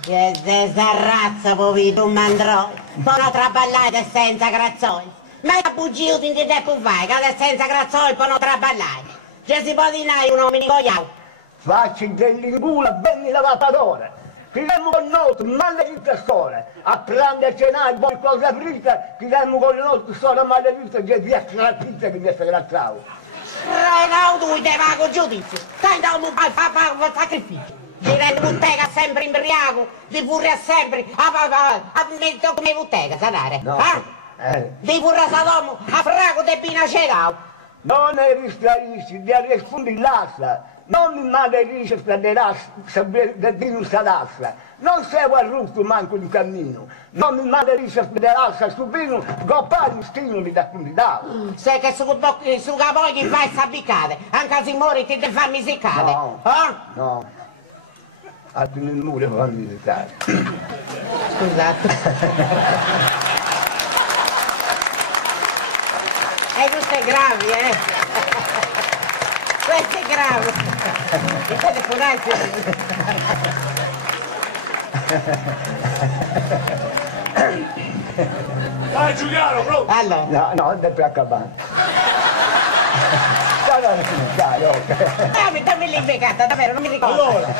Che desarrazza, povero mandrò. Poi non traballate senza grazzoli. Ma è bugia in che tempo vai, che senza grazzoli poi non traballate. Che si può dire un uomo di cogliao. Facci dell'ingula ben lavapadore. Chiediamo con noi, maledetta storia. A prendere a cenare, poi cosa fritta, chiediamo con le nostre storie maledette che vi è la pizza che mi è sgraziato. Renau tu te va con giudizio. Stai da un sacrificio. Ti rendi bottega sempre imbriaco, ti furri sempre, a metto come bottega, sanare. No. Ti furri a Sadomo, a frago te bina cedao. Non è ristraisci, di rispondi l'assa. Non mi maledisce del vino salassa. Non seguo al rufo manco di cammino. Non mi maledisce dell'assa su vino, goppare stimoli da condidato. Se che su capoi che vai a sabbicare, anche se muori ti devi farmi seccare. No. No. A nel muro fammi seccare. Scusate. Questo è grave, Questo è grave. Mi fate coraggio. Dai Giuliano, pronto? Allora. No, è per accabare. Dai, ok. Dammi l'imbecata, davvero, non mi ricordo. Allora,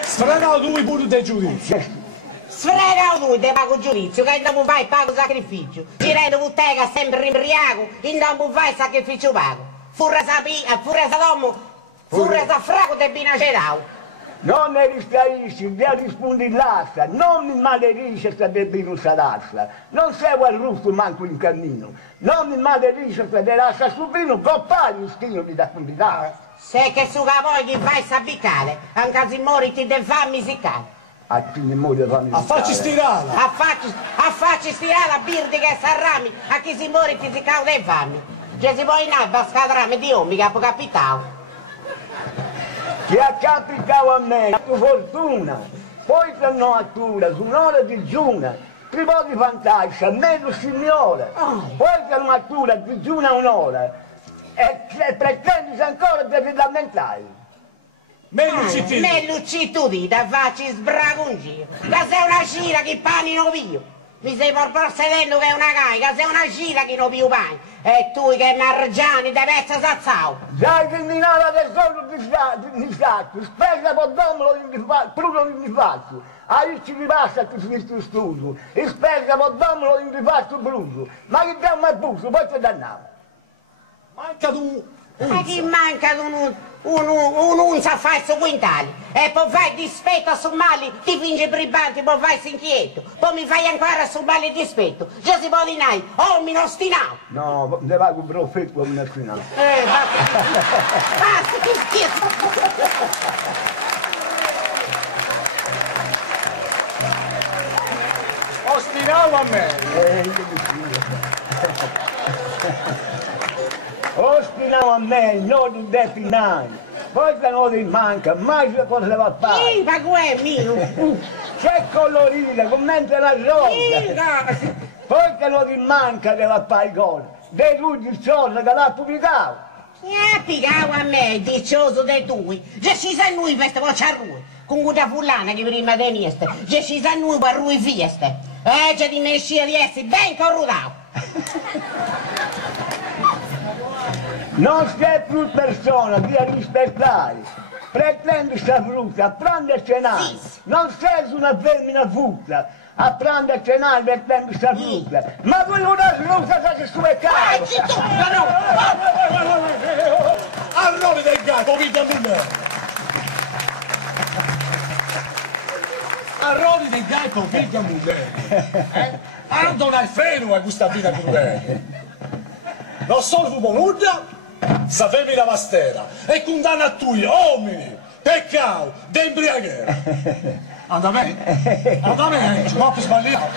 sfrenao due pure dei giudizi. Sfrega tu, te pago giudizio, che non vai pago sacrificio. Ti rendi bottega sempre imbriaco, e non vai sacrificio pago. Furra sa domo, furra sa frago te bina cedao. Non ne ristraisci, di rispondi l'assa, non mi maledisce se del vino salassa. Non seguo al rufo manco in cammino. Non mi maledisce se dell'assa su vino, goppare stimoli da condidato. Se che su capoi che vai a sabbicare, anche se muori ti devi farmi seccare. A chi muore fammi A facci stirare. A facci stirare la birdi che s'arrami, a chi si muore ti si cauda e fammi. Che si può in alba a scadrame di ommi che ha capitato. Che ha capitato a me, la tua fortuna. Poi per natura, su un'ora di giuna, privò di fantasia, meno signore. Poi per natura di giuna un'ora. E pretendi ancora di lamentare. Mellucci tu dita, facci sbrago un giro. Che sei una scira che pani non pio. Mi sei porsedendo che è una carica, sei una scira che non pio pani. E tu che margiani de pezzo sazzao. Già che mi nava del soldo di sacco, spesa per domolo in difaccio. A ricci di passa che si studio, e spesa per domolo in difaccio bruso. Ma che dammo al busto, poi ti danniamo. Manca tu. Ma chi manca un'unza a fare su quintali? E poi vai dispetto su mali, ti finge bribante, poi vai sinchieto. Poi mi fai ancora su mali dispetto. Già si può dinare, oh mi non stinao. No, ne va con profetto come una stinao. Basta, che schifo. Ostinavo a me. Ostinavo a me, non di definare. Poi che non ti manca, mai che cosa va a fare. Sì, ma è mio. C'è colorita, commenta la rosa. Poi che non ti manca che va a fare cosa. Dei lui il giorno che l'ha pubblicato. Picavo a me, diccioso dei tui. Già ci sa noi queste voce a lui. Con quella fulana che prima di niente. Già ci sa noi per lui fieste. C'è di me scia di essere ben corrudato. Non sei più persona, via rispettare. Pretendi sta frutta, a prendere a cenare. Sì. Non sei una femmina frutta, a prendere a cenare pretendi sta frutta. Ma voi una frutta che su è caro. Arroli del gatto, vita mia. Arroli del gatto, vita mia. Ando al freno a questa vita crudele. Non solo tu nulla. Sapevi la mastera e condanna a tutti, uomini, peccato, de imbriaghiera. Anda bene, ci può sbagliare.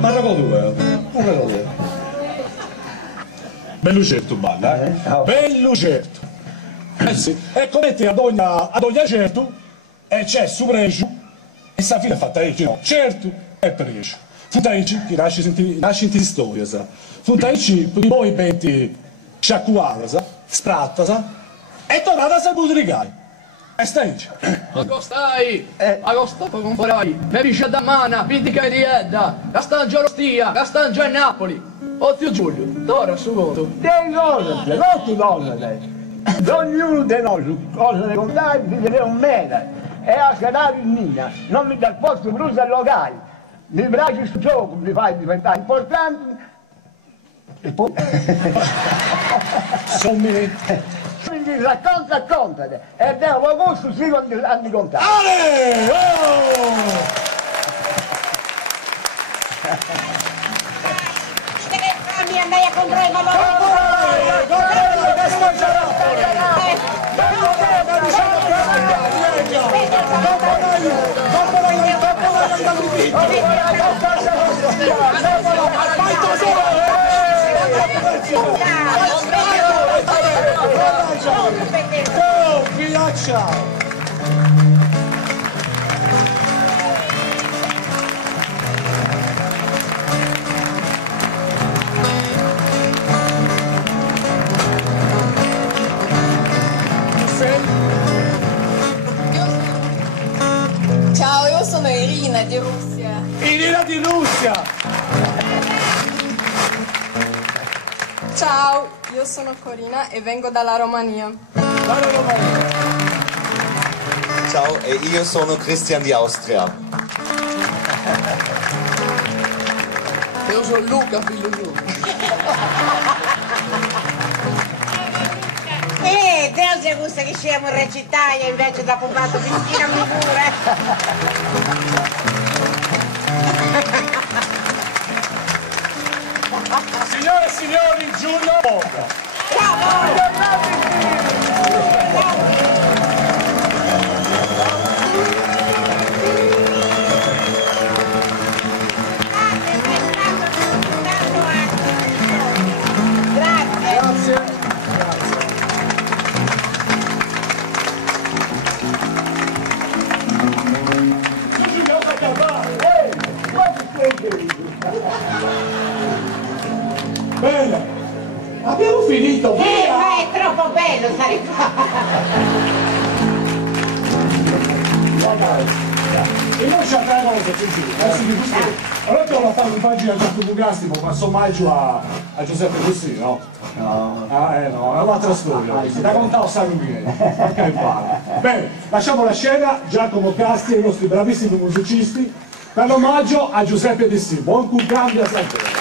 Parla con due, Bello certo balla, Bello certo. Sì. E come te ad ogni certo e c'è su preso, e sta fine è fatta no, certo, è preso. Futaici, che lasci in storia, sa. Futaici, poi metti sciacquata, spratta, e tornata a budricare. E stai. Agostai, agosto comparai, me dice da mana, pitica di Edda, Castangio Rostia, Castangio e Napoli. O zio Giulio, ora su voto. Dei cose, non tu cose. Ognuno di noi, cosa ne contare, dice un mele. E a cadere in Nina, non mi dà il posto bruso al locale. Mi bracci sul gioco, mi fai diventare importante. E poi... Quindi raccontate, e devo gusto sì anni contare. Ale! Oh! Dite che fammi andare a controllare con loro. Oh, filaccia! Ciao, io sono Irina di Russia. Irina di Russia! Ciao, io sono Corina e vengo dalla Romania. Ciao, e io sono Christian di Austria. Io sono Luca, figlio suo. Deus è gusto che scemo in recitaia invece da combatto piscina mi pure. Signore e signori, Giulio Boga! Grazie. Bene, abbiamo finito, via! Ma è troppo bello stare qua! E non ci abbiamo che ci giù. Allora devo fare una pagina a Giacomo Gastico, ma sommaggio a Giuseppe Così, no? No. No, è un'altra storia. Da contare sai miei. Ok, vale. Bene, lasciamo la scena, Giacomo Casti e i nostri bravissimi musicisti per l'omaggio a Giuseppe Dessì. Buon cumpleaños a te.